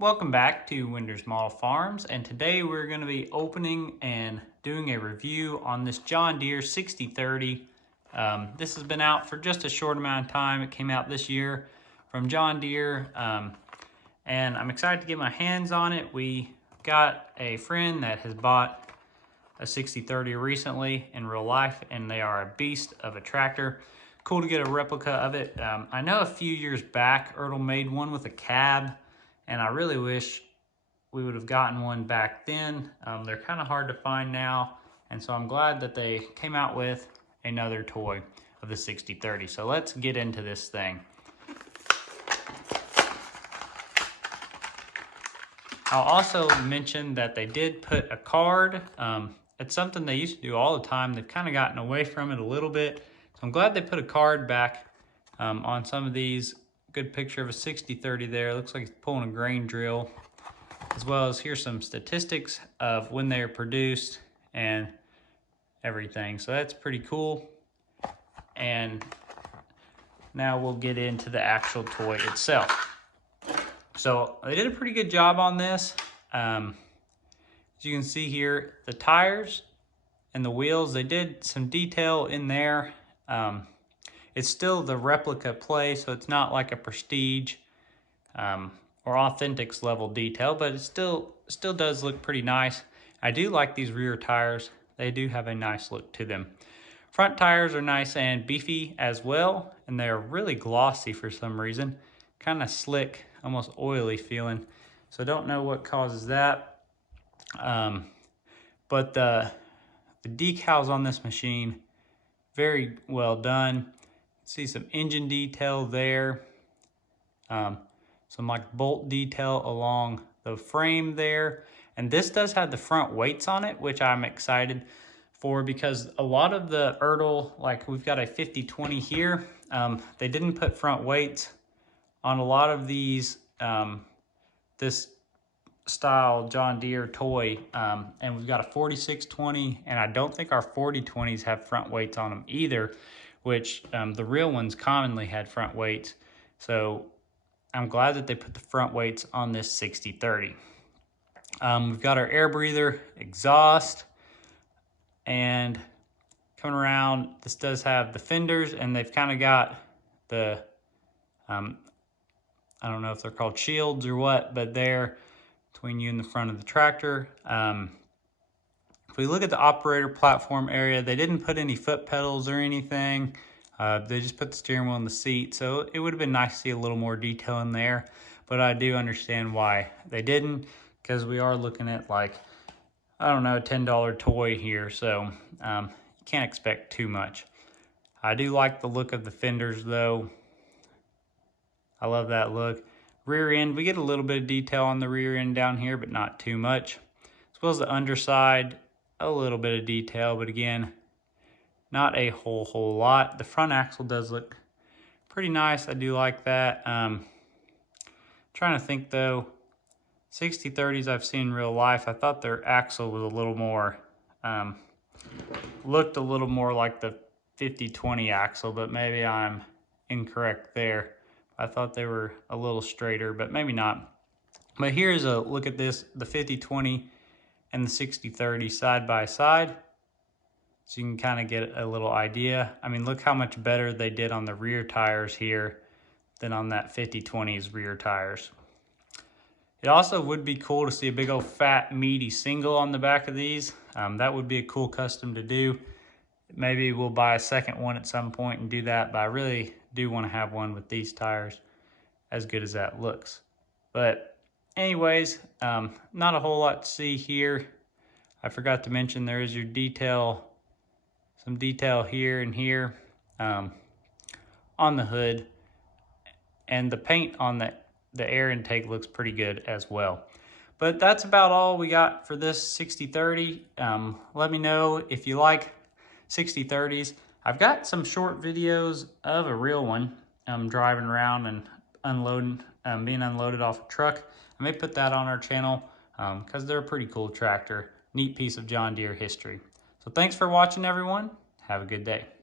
Welcome back to Winders Model Farms, and today we're going to be opening and doing a review on this John Deere 6030. This has been out for just a short amount of time. It came out this year from John Deere, and I'm excited to get my hands on it. We got a friend that has bought a 6030 recently in real life, and they are a beast of a tractor. Cool to get a replica of it. I know a few years back Ertl made one with a cab, and I really wish we would have gotten one back then. They're kind of hard to find now, and so I'm glad that they came out with another toy of the 6030. So let's get into this thing. I'll also mention that they did put a card. It's something they used to do all the time. They've kind of gotten away from it a little bit. So I'm glad they put a card back on some of these. Good picture of a 6030 there. Looks like it's pulling a grain drill. As well as here's some statistics of when they are produced and everything. So that's pretty cool. And now we'll get into the actual toy itself. So they did a pretty good job on this. As you can see here, the tires and the wheels, they did some detail in there. It's still the replica play, so it's not like a prestige or authentics level detail, but it still does look pretty nice. I do like these rear tires. They do have a nice look to them. Front tires are nice and beefy as well, and they're really glossy for some reason. Kind of slick, almost oily feeling. So I don't know what causes that. But the decals on this machine, very well done. See some engine detail there. Some like bolt detail along the frame there. And this does have the front weights on it, which I'm excited for, because a lot of the Ertl, like we've got a 5020 here, they didn't put front weights on a lot of these, this style John Deere toy, and we've got a 4620, and I don't think our 4020s have front weights on them either, which the real ones commonly had front weights. So I'm glad that they put the front weights on this 6030. We've got our air breather exhaust, and coming around, this does have the fenders, and they've kind of got the, I don't know if they're called shields or what, but they're between you and the front of the tractor. If we look at the operator platform area, they didn't put any foot pedals or anything. They just put the steering wheel in the seat. So it would have been nice to see a little more detail in there, but I do understand why they didn't, because we are looking at like, I don't know, a $10 toy here. So you can't expect too much. I do like the look of the fenders though. I love that look. Rear end, we get a little bit of detail on the rear end down here, but not too much. As well as the underside, a little bit of detail, but again, not a whole lot. The front axle does look pretty nice. I do like that. Trying to think though, 6030s I've seen in real life, I thought their axle was a little more, looked a little more like the 5020 axle, but maybe I'm incorrect there. I thought they were a little straighter, but maybe not. But here's a look at this, the 5020 and the 6030 side by side. So you can kind of get a little idea. I mean, look how much better they did on the rear tires here than on that 5020's rear tires. It also would be cool to see a big old fat meaty single on the back of these. That would be a cool custom to do. Maybe we'll buy a second one at some point and do that, but I really do want to have one with these tires, as good as that looks. But anyways, not a whole lot to see here. I forgot to mention there is your detail, some detail here and here on the hood, and the paint on the air intake looks pretty good as well. But that's about all we got for this 6030. Let me know if you like 6030s. I've got some short videos of a real one driving around and unloading, being unloaded off a truck. I may put that on our channel because they're a pretty cool tractor. Neat piece of John Deere history. So thanks for watching, everyone. Have a good day.